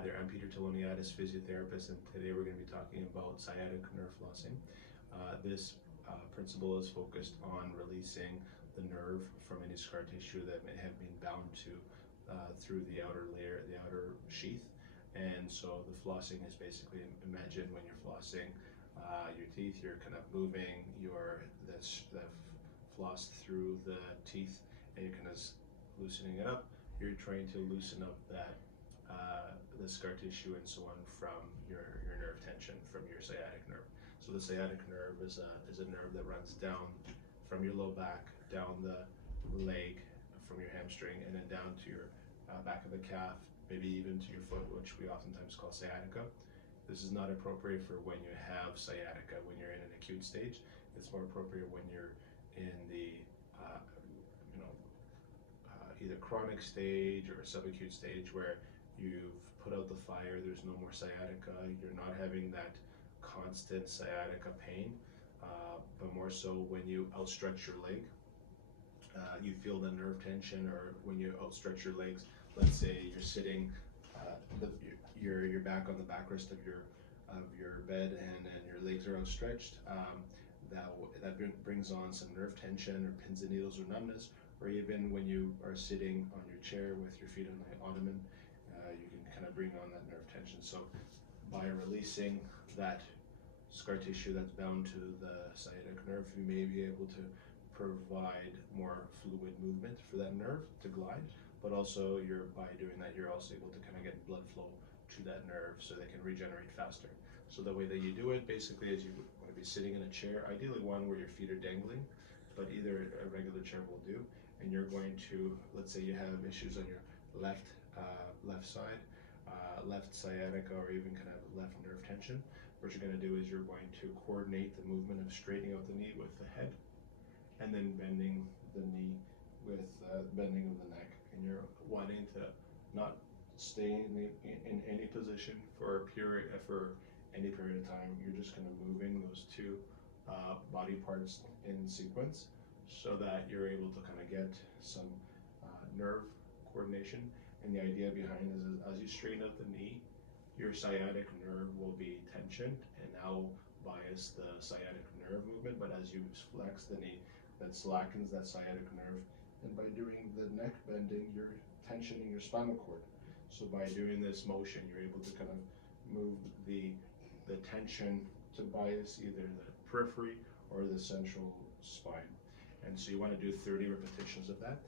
Hi there, I'm Peter Toloniadis, physiotherapist, and today we're going to be talking about sciatic nerve flossing. This principle is focused on releasing the nerve from any scar tissue that may have been bound to through the outer layer, the outer sheath. And so the flossing is basically, imagine when you're flossing your teeth, you're kind of moving the floss through the teeth, and you're kind of loosening it up. You're trying to loosen up the scar tissue and so on from your nerve tension, from your sciatic nerve. So the sciatic nerve is a nerve that runs down from your low back, down the leg, from your hamstring, and then down to your back of the calf, maybe even to your foot, which we oftentimes call sciatica. This is not appropriate for when you have sciatica, when you're in an acute stage. It's more appropriate when you're in the either chronic stage or subacute stage where you've put out the fire, there's no more sciatica, you're not having that constant sciatica pain, but more so when you outstretch your leg, you feel the nerve tension, or when you outstretch your legs, let's say you're sitting, your back on the backrest of your bed, and then your legs are outstretched, that brings on some nerve tension or pins and needles or numbness. Or even when you are sitting on your chair with your feet on the ottoman, you can kind of bring on that nerve tension. So by releasing that scar tissue that's bound to the sciatic nerve, you may be able to provide more fluid movement for that nerve to glide, but also by doing that, you're also able to kind of get blood flow to that nerve so they can regenerate faster. So the way that you do it basically is you want to be sitting in a chair, ideally one where your feet are dangling, but either a regular chair will do. And you're going to, let's say you have issues on your left side, left sciatica, or even kind of left nerve tension. What you're going to do is you're going to coordinate the movement of straightening out the knee with the head, and then bending the knee with bending of the neck. And you're wanting to not stay in any position for any period of time. You're just kind of moving those two body parts in sequence, so that you're able to kind of get some nerve coordination. And the idea behind this is, as you straighten out the knee, your sciatic nerve will be tensioned and now bias the sciatic nerve movement. But as you flex the knee, that slackens that sciatic nerve. And by doing the neck bending, you're tensioning your spinal cord. So by doing this motion, you're able to kind of move the tension to bias either the periphery or the central spine. And so you want to do 30 repetitions of that.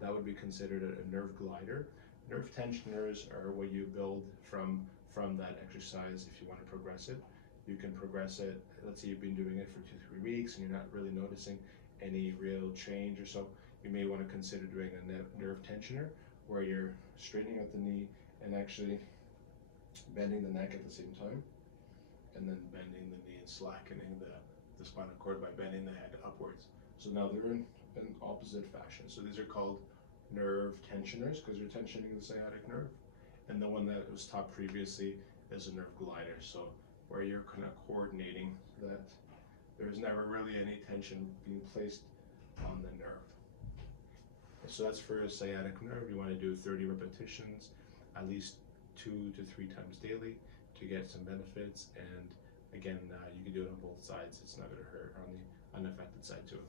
That would be considered a nerve glider. Nerve tensioners are what you build from that exercise. If you want to progress it, you can progress it. Let's say you've been doing it for 2-3 weeks and you're not really noticing any real change or so. You may want to consider doing a nerve tensioner where you're straightening out the knee and actually bending the neck at the same time, and then bending the knee and slackening the spinal cord by bending the head upwards. So now they're in an opposite fashion. So these are called nerve tensioners because you're tensioning the sciatic nerve. And the one that was taught previously is a nerve glider. So where you're kind of coordinating that there's never really any tension being placed on the nerve. So that's for a sciatic nerve. You want to do 30 repetitions, at least 2 to 3 times daily to get some benefits. And again, you can do it on both sides. It's not going to hurt on the unaffected side too.